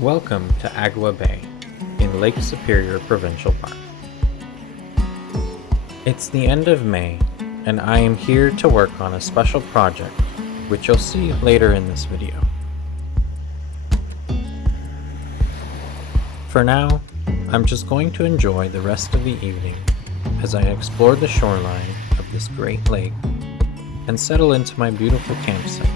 Welcome to Agawa Bay in Lake Superior Provincial Park. It's the end of May, and I am here to work on a special project, which you'll see later in this video. For now, I'm just going to enjoy the rest of the evening as I explore the shoreline of this great lake and settle into my beautiful campsite,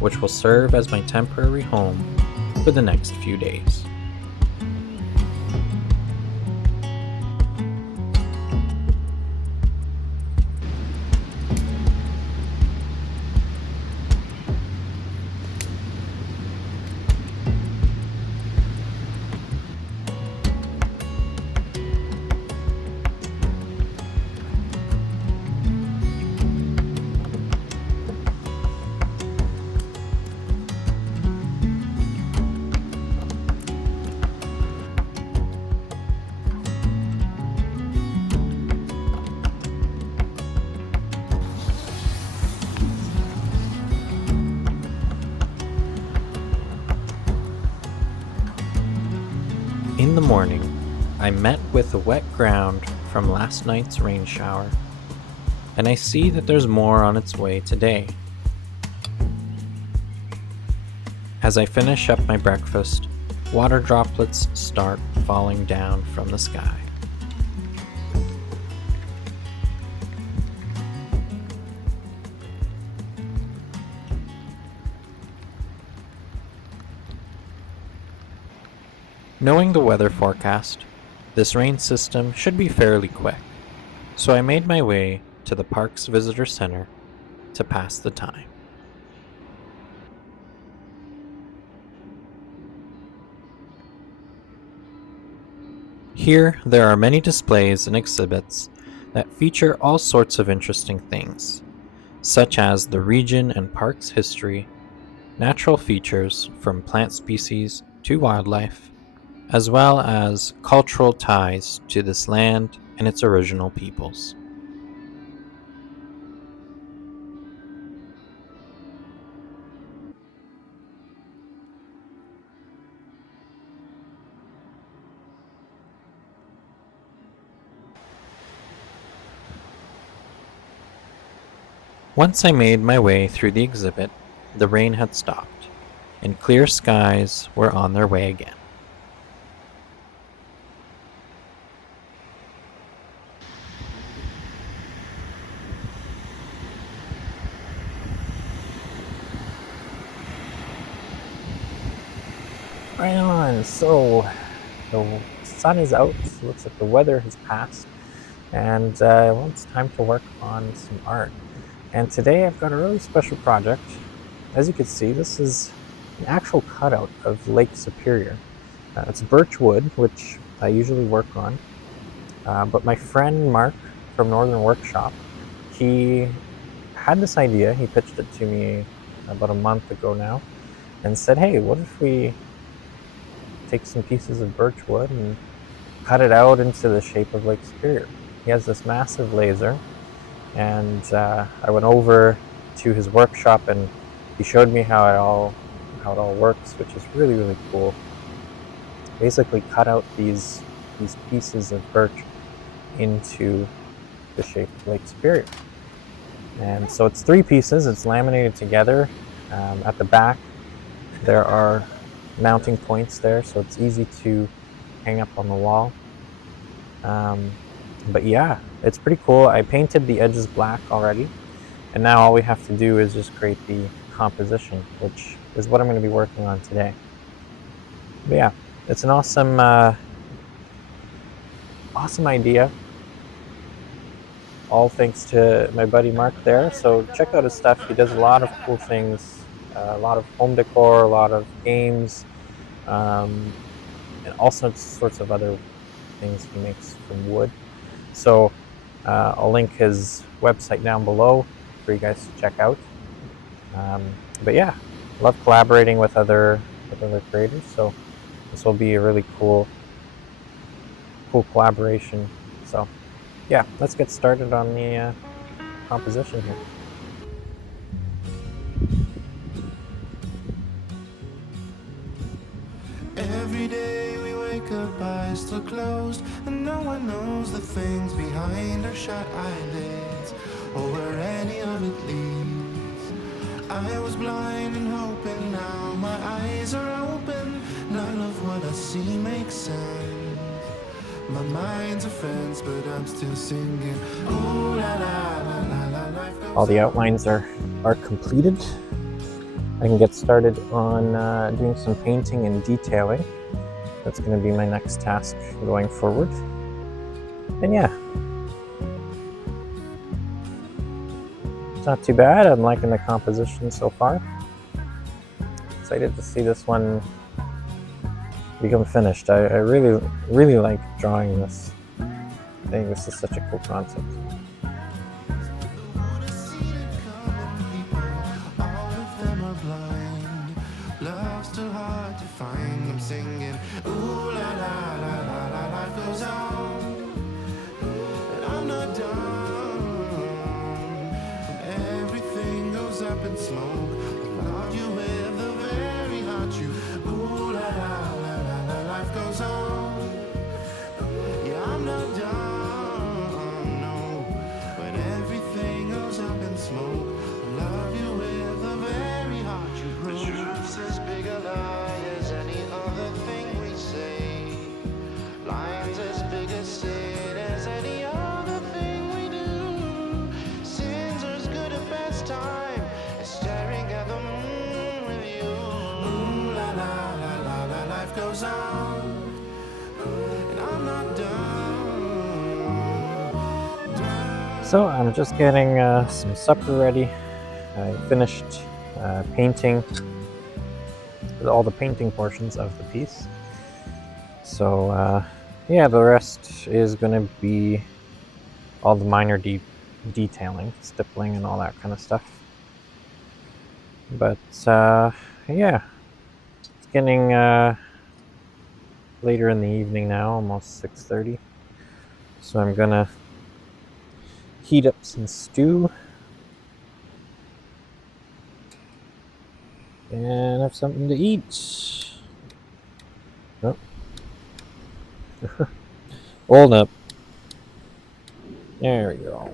which will serve as my temporary home for the next few days. In the morning, I met with the wet ground from last night's rain shower, and I see that there's more on its way today. As I finish up my breakfast, water droplets start falling down from the sky. Knowing the weather forecast, this rain system should be fairly quick, so I made my way to the park's visitor center to pass the time. Here, there are many displays and exhibits that feature all sorts of interesting things, such as the region and park's history, natural features from plant species to wildlife, as well as cultural ties to this land and its original peoples. Once I made my way through the exhibit, the rain had stopped, and clear skies were on their way again. Right on. So the sun is out. Looks like the weather has passed, and well, it's time to work on some art. And today I've got a really special project. As you can see, this is an actual cutout of Lake Superior. It's birch wood, which I usually work on. But my friend Mark from Northern Workshop, he had this idea. He pitched it to me about a month ago now, and said, "Hey, what if we take some pieces of birch wood and cut it out into the shape of Lake Superior?" He has this massive laser, and I went over to his workshop, and he showed me how it all works, which is really cool. Basically, cut out these pieces of birch into the shape of Lake Superior, and so it's three pieces. It's laminated together. At the back, there are mounting points there, so it's easy to hang up on the wall. But yeah, it's pretty cool. I painted the edges black already, and now all we have to do is just create the composition, which is what I'm going to be working on today. But yeah, it's an awesome idea, all thanks to my buddy Mark there. So check out his stuff. He does a lot of cool things, a lot of home decor, a lot of games, and all sorts of other things he makes from wood. So I'll link his website down below for you guys to check out. But yeah, love collaborating with other creators. So this will be a really cool collaboration. So yeah, let's get started on the composition here. Every day we wake up, eyes still closed, and no one knows the things behind our shut eyelids, or where any of it leads. I was blind and hoping, now my eyes are open. None of what I see makes sense. My mind's a fence, but I'm still singing. Ooh la la la la la, life All goes the on. outlines are completed. I can get started on doing some painting and detailing. That's going to be my next task going forward. And yeah, it's not too bad. I'm liking the composition so far. Excited to see this one become finished. I really like drawing this. I think this is such a cool concept. Who'd have seen it coming, people? All of them are blind. Love's too hard to find. I'm singing. Ooh la la la la la, life goes on, and I'm not done. When everything goes up in smoke, I love you with a very hot you. Ooh la la la la la, life goes on. Yeah, I'm not done, no. When everything goes up in smoke, I love you with a very heart you broke. The truth's as big a lie as any other thing we say. Lies as big a sin as any other thing we do. Sins are as good a pastime as staring at the moon with you. Ooh la la la la la, life goes on, and I'm not done. So I'm just getting some supper ready. I finished painting all the painting portions of the piece. So yeah, the rest is going to be all the minor detailing, stippling, and all that kind of stuff. But yeah, it's getting later in the evening now, almost 6:30. So I'm gonna heat up some stew and have something to eat. Oh, hold up. There we go.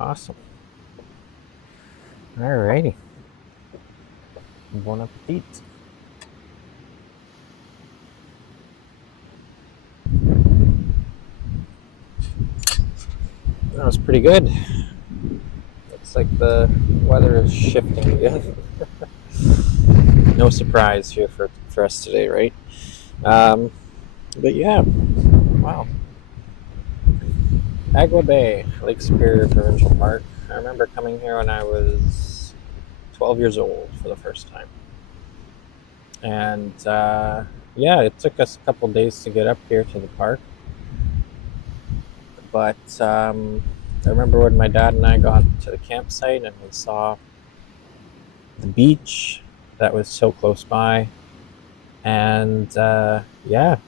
Awesome. Alrighty. Bon appetit. That was pretty good. Looks like the weather is shifting again. No surprise here for us today, right? Um, but yeah, wow. Agawa Bay, Lake Superior Provincial Park. I remember coming here when I was 12 years old for the first time. And yeah, it took us a couple days to get up here to the park. But I remember when my dad and I got to the campsite and we saw the beach that was so close by. And yeah,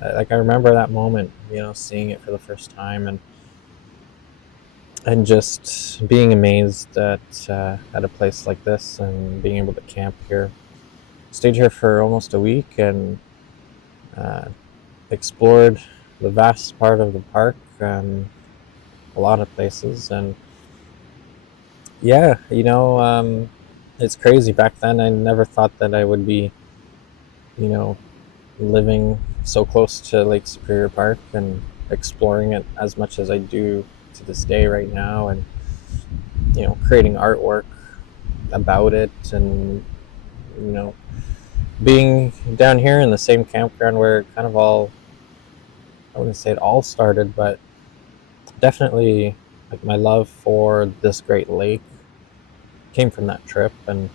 like I remember that moment, seeing it for the first time and just being amazed at a place like this and being able to camp here. Stayed here for almost a week and uh, explored the vast part of the park, a lot of places, and yeah, it's crazy. Back then, I never thought that I would be, you know, living so close to Lake Superior Park and exploring it as much as I do to this day right now, and creating artwork about it, and you know, being down here in the same campground where it kind of all, I wouldn't say it all started, but definitely like my love for this great lake came from that trip. And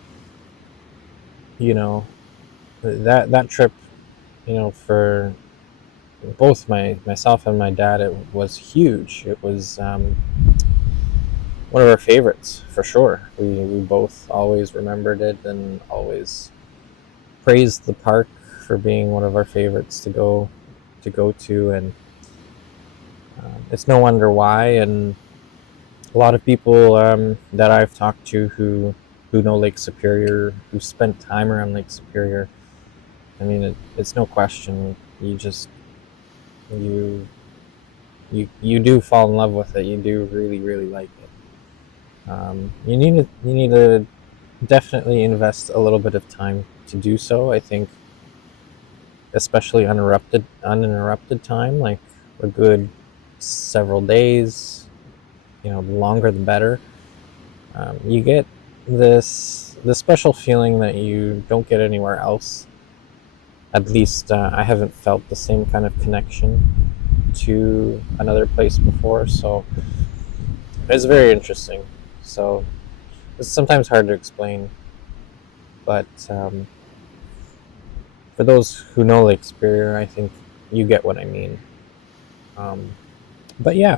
you know that trip, for both myself and my dad, it was huge. It was one of our favorites for sure. We both always remembered it and always praised the park for being one of our favorites to go to, and it's no wonder why. And a lot of people that I've talked to who know Lake Superior, who spent time around Lake Superior, I mean, it's no question. You you do fall in love with it. You do really really like it. You need to definitely invest a little bit of time to do so. I think, especially uninterrupted time, like a good several days. The longer the better. You get this special feeling that you don't get anywhere else. At least I haven't felt the same kind of connection to another place before, so it's very interesting. So it's sometimes hard to explain, but for those who know Lake Superior, I think you get what I mean. Um, but yeah,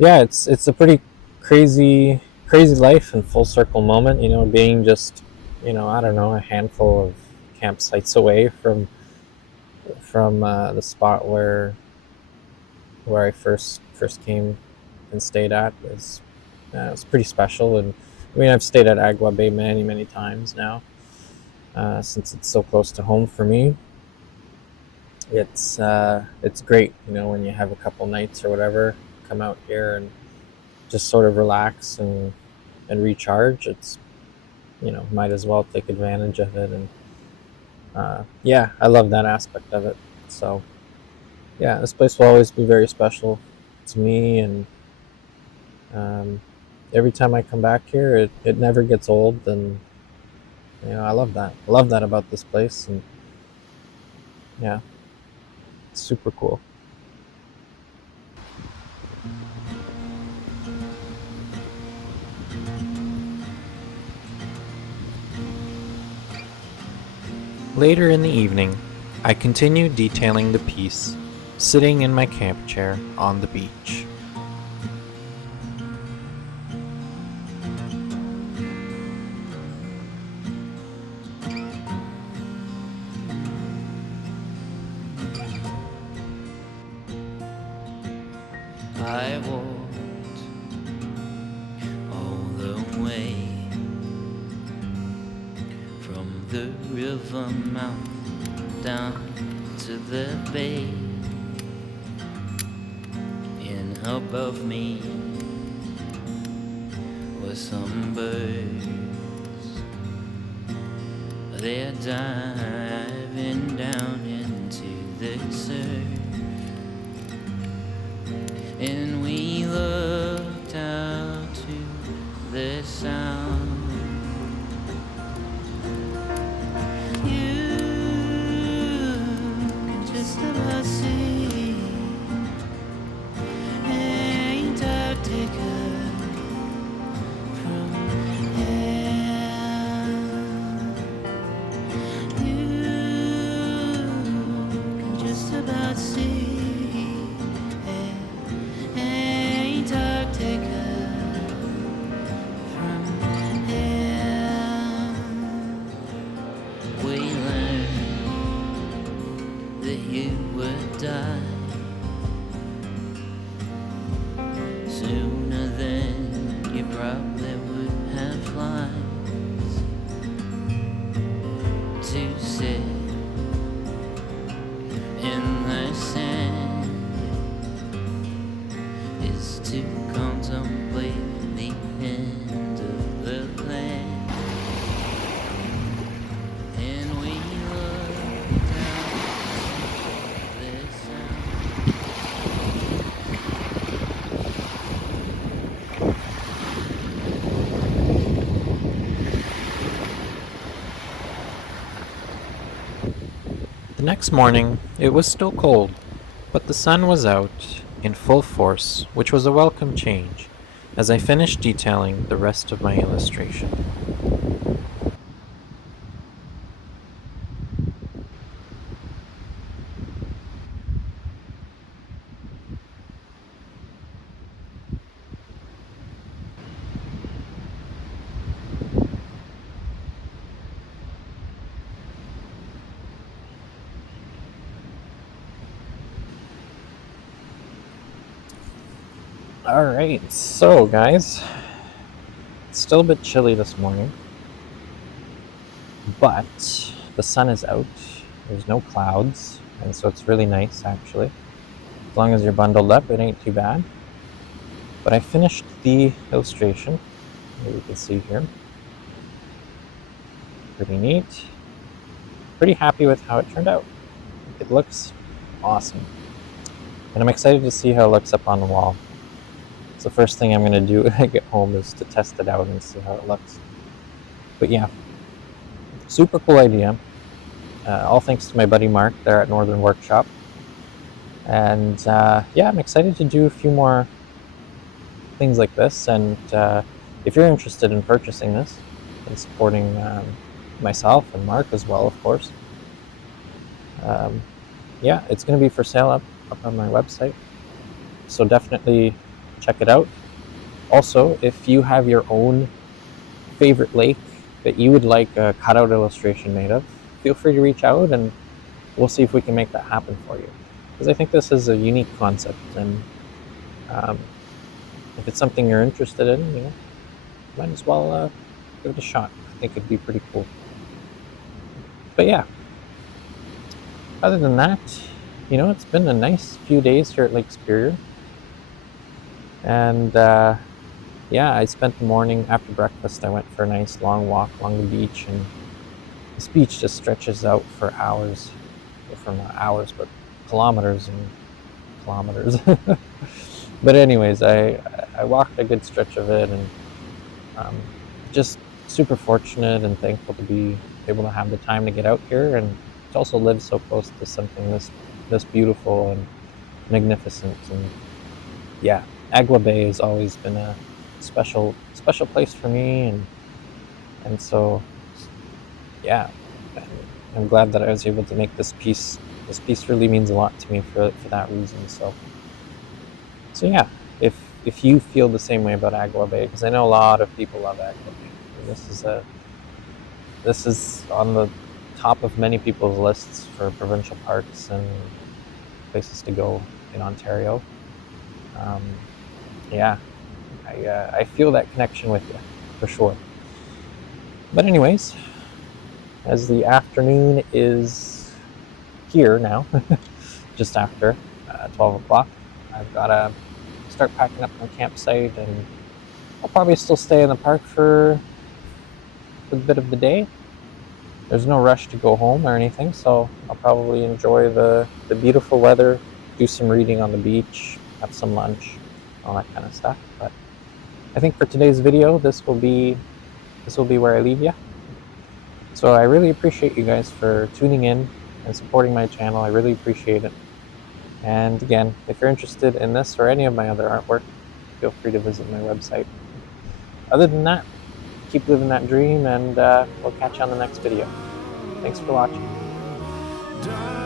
it's a pretty crazy life and full circle moment. Being just I don't know, a handful of campsites away from the spot where I first came and stayed at was pretty special. And I mean, I've stayed at Agawa Bay many times now, since it's so close to home for me. It's great, when you have a couple nights or whatever, come out here and just sort of relax and recharge. It's might as well take advantage of it. And yeah, I love that aspect of it. So yeah, this place will always be very special to me, and um, every time I come back here, it never gets old. And I love that. I love that about this place. And yeah, it's super cool. Later in the evening, I continued detailing the piece, sitting in my camp chair on the beach. I walked all the way from the river mouth down to the bay, and above me were some birds. They're diving down into the surf, and we looked out to the sound. You can just about see Antarctica from here. You can just about see Antarctica from here. We learned that you would die sooner than you probably would have liked to sit in the sand is to contemplate the end of the land. And we look down to the sound. The next morning, it was still cold, but the sun was out in full force, which was a welcome change as I finished detailing the rest of my illustration. All right, so guys, it's still a bit chilly this morning, but the sun is out. There's no clouds, and so it's really nice actually. As long as you're bundled up, it ain't too bad. But I finished the illustration that you can see here. Pretty neat. Pretty happy with how it turned out. It looks awesome. And I'm excited to see how it looks up on the wall. So the first thing I'm going to do when I get home is to test it out and see how it looks. But yeah, super cool idea. All thanks to my buddy Mark there at Northern Workshop. And yeah, I'm excited to do a few more things like this. And if you're interested in purchasing this and supporting myself and Mark as well, of course, yeah, it's going to be for sale up on my website. So definitely check it out. Also, if you have your own favorite lake that you would like a cutout illustration made of, feel free to reach out and we'll see if we can make that happen for you. Because I think this is a unique concept, and um, if it's something you're interested in, might as well give it a shot. I think it'd be pretty cool. But yeah, other than that, it's been a nice few days here at Lake Superior. And yeah, I spent the morning after breakfast. I went for a nice long walk along the beach, and this beach just stretches out for hours, or for not hours, but kilometers and kilometers. But anyways, I walked a good stretch of it, and um, just super fortunate and thankful to be able to have the time to get out here and to also live so close to something this beautiful and magnificent. And yeah, Agawa Bay has always been a special place for me, and so yeah, I'm glad that I was able to make this piece. This piece really means a lot to me for that reason. So yeah, if you feel the same way about Agawa Bay, because I know a lot of people love Agawa Bay, and this is on the top of many people's lists for provincial parks and places to go in Ontario. Um, yeah, I feel that connection with you for sure. But anyways, as the afternoon is here now, just after 12 o'clock, I've got to start packing up my campsite, and I'll probably still stay in the park for a bit of the day. There's no rush to go home or anything, so I'll probably enjoy the beautiful weather, do some reading on the beach, have some lunch, all that kind of stuff. But I think for today's video, this will be where I leave you. So I really appreciate you guys for tuning in and supporting my channel. I really appreciate it. And again, if you're interested in this or any of my other artwork, feel free to visit my website. Other than that, keep living that dream, and we'll catch you on the next video. Thanks for watching.